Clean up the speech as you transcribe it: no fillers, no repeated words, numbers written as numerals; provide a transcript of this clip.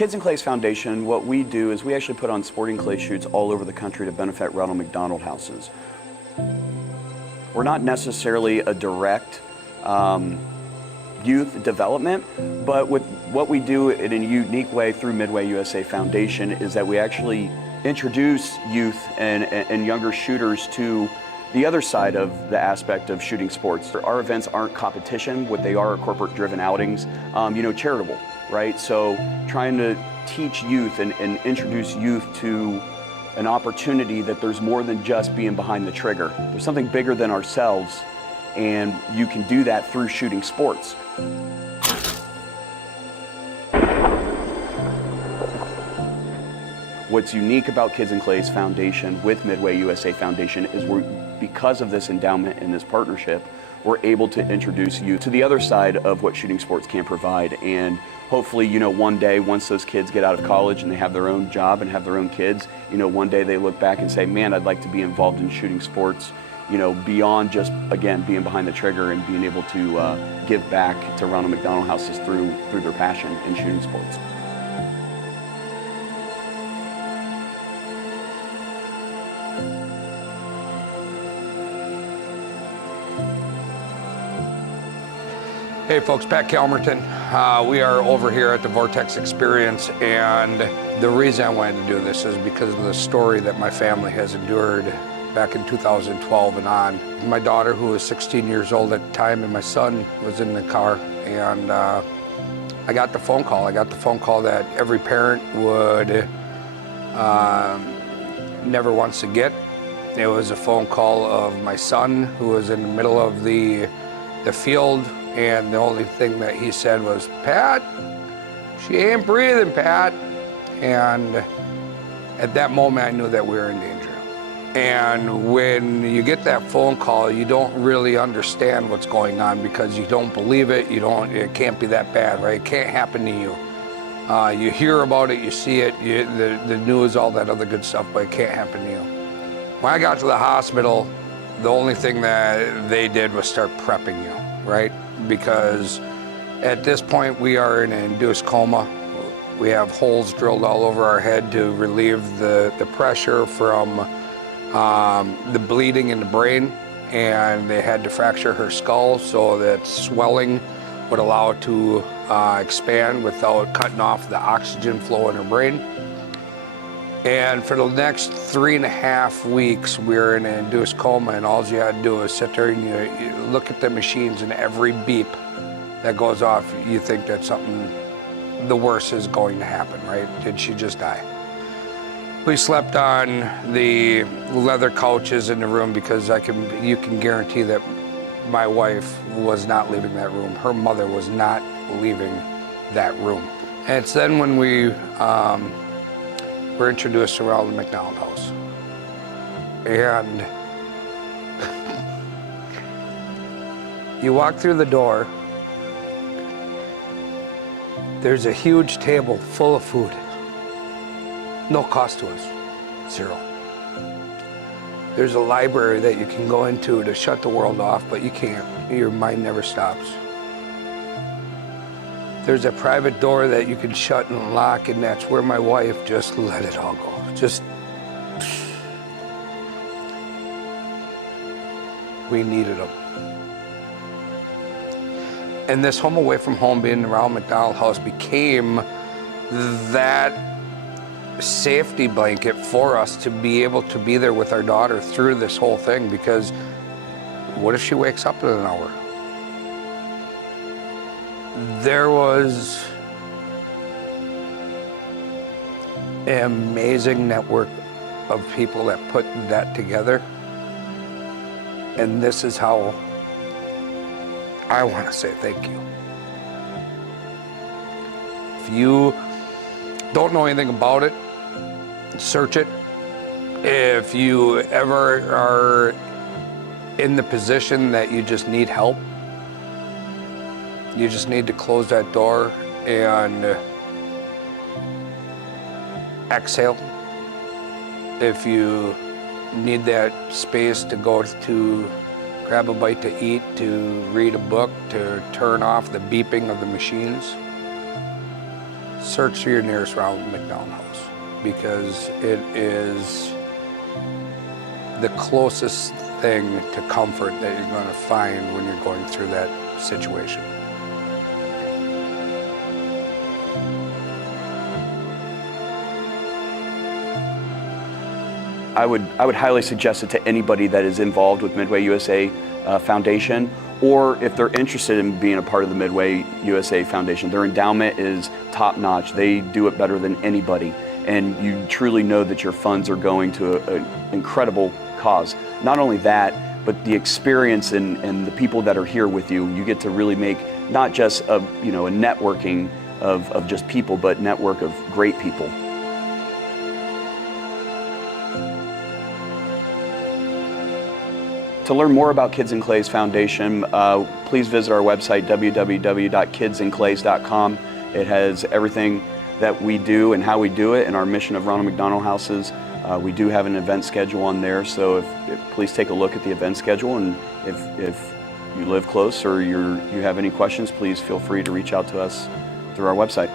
Kids in Clay's Foundation, what we do is we actually put on sporting clay shoots all over the country to benefit Ronald McDonald houses. We're not necessarily a direct youth development, but with what we do in a unique way through MidwayUSA Foundation is that we actually introduce youth and younger shooters to the other side of the aspect of shooting sports. Our events aren't competition, what they are corporate-driven outings, charitable, right? So trying to teach youth and introduce youth to an opportunity that there's more than just being behind the trigger. There's something bigger than ourselves, and you can do that through shooting sports. What's unique about Kids in Clay's Foundation with MidwayUSA Foundation is because of this endowment and this partnership, we're able to introduce you to the other side of what shooting sports can provide. And hopefully, one day, once those kids get out of college and they have their own job and have their own kids, one day they look back and say, man, I'd like to be involved in shooting sports, beyond just, again, being behind the trigger and being able to give back to Ronald McDonald houses through their passion in shooting sports. Hey folks, Pat Calmerton. We are over here at the Vortex Experience, and the reason I wanted to do this is because of the story that my family has endured back in 2012 and on. My daughter, who was 16 years old at the time, and my son was in the car, and I got the phone call. I got the phone call that every parent would never wants to get. It was a phone call of my son, who was in the middle of the field, and the only thing that he said was, Pat, she ain't breathing, Pat. And at that moment, I knew that we were in danger. And when you get that phone call, you don't really understand what's going on because you don't believe it. It can't be that bad, right? It can't happen to you. You hear about it, you see it, the news, all that other good stuff, but it can't happen to you. When I got to the hospital, the only thing that they did was start prepping you, right? Because at this point we are in an induced coma. We have holes drilled all over our head to relieve the pressure from the bleeding in the brain, and they had to fracture her skull so that swelling would allow it to expand without cutting off the oxygen flow in her brain. And for the next 3.5 weeks, we were in an induced coma, and all you had to do is sit there and you look at the machines, and every beep that goes off, you think that something, the worst is going to happen, right? Did she just die? We slept on the leather couches in the room because you can guarantee that my wife was not leaving that room. Her mother was not leaving that room. And it's then when we were introduced to Ronald McDonald House. And you walk through the door, there's a huge table full of food. No cost to us, zero. There's a library that you can go into to shut the world off, but you can't. Your mind never stops. There's a private door that you can shut and lock, and that's where my wife just let it all go. We needed them. And this home away from home, being around McDonald House, became that safety blanket for us to be able to be there with our daughter through this whole thing, because what if she wakes up in an hour? There was an amazing network of people that put that together, and this is how I want to say thank you. If you don't know anything about it, search it. If you ever are in the position that you just need help, you just need to close that door and exhale. If you need that space to go to grab a bite to eat, to read a book, to turn off the beeping of the machines, search for your nearest Ronald McDonald House, because it is the closest thing to comfort that you're going to find when you're going through that situation. I would highly suggest it to anybody that is involved with MidwayUSA Foundation, or if they're interested in being a part of the MidwayUSA Foundation. Their endowment is top-notch. They do it better than anybody, and you truly know that your funds are going to an incredible cause. Not only that, but the experience and the people that are here with you. You get to really make not just a networking of just people, but network of great people. To learn more about Kids in Clay's Foundation, please visit our website, www.kidsinclays.com. It has everything that we do and how we do it and our mission of Ronald McDonald Houses. We do have an event schedule on there, so please take a look at the event schedule, and if you live close or you have any questions, please feel free to reach out to us through our website.